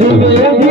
Ninguém é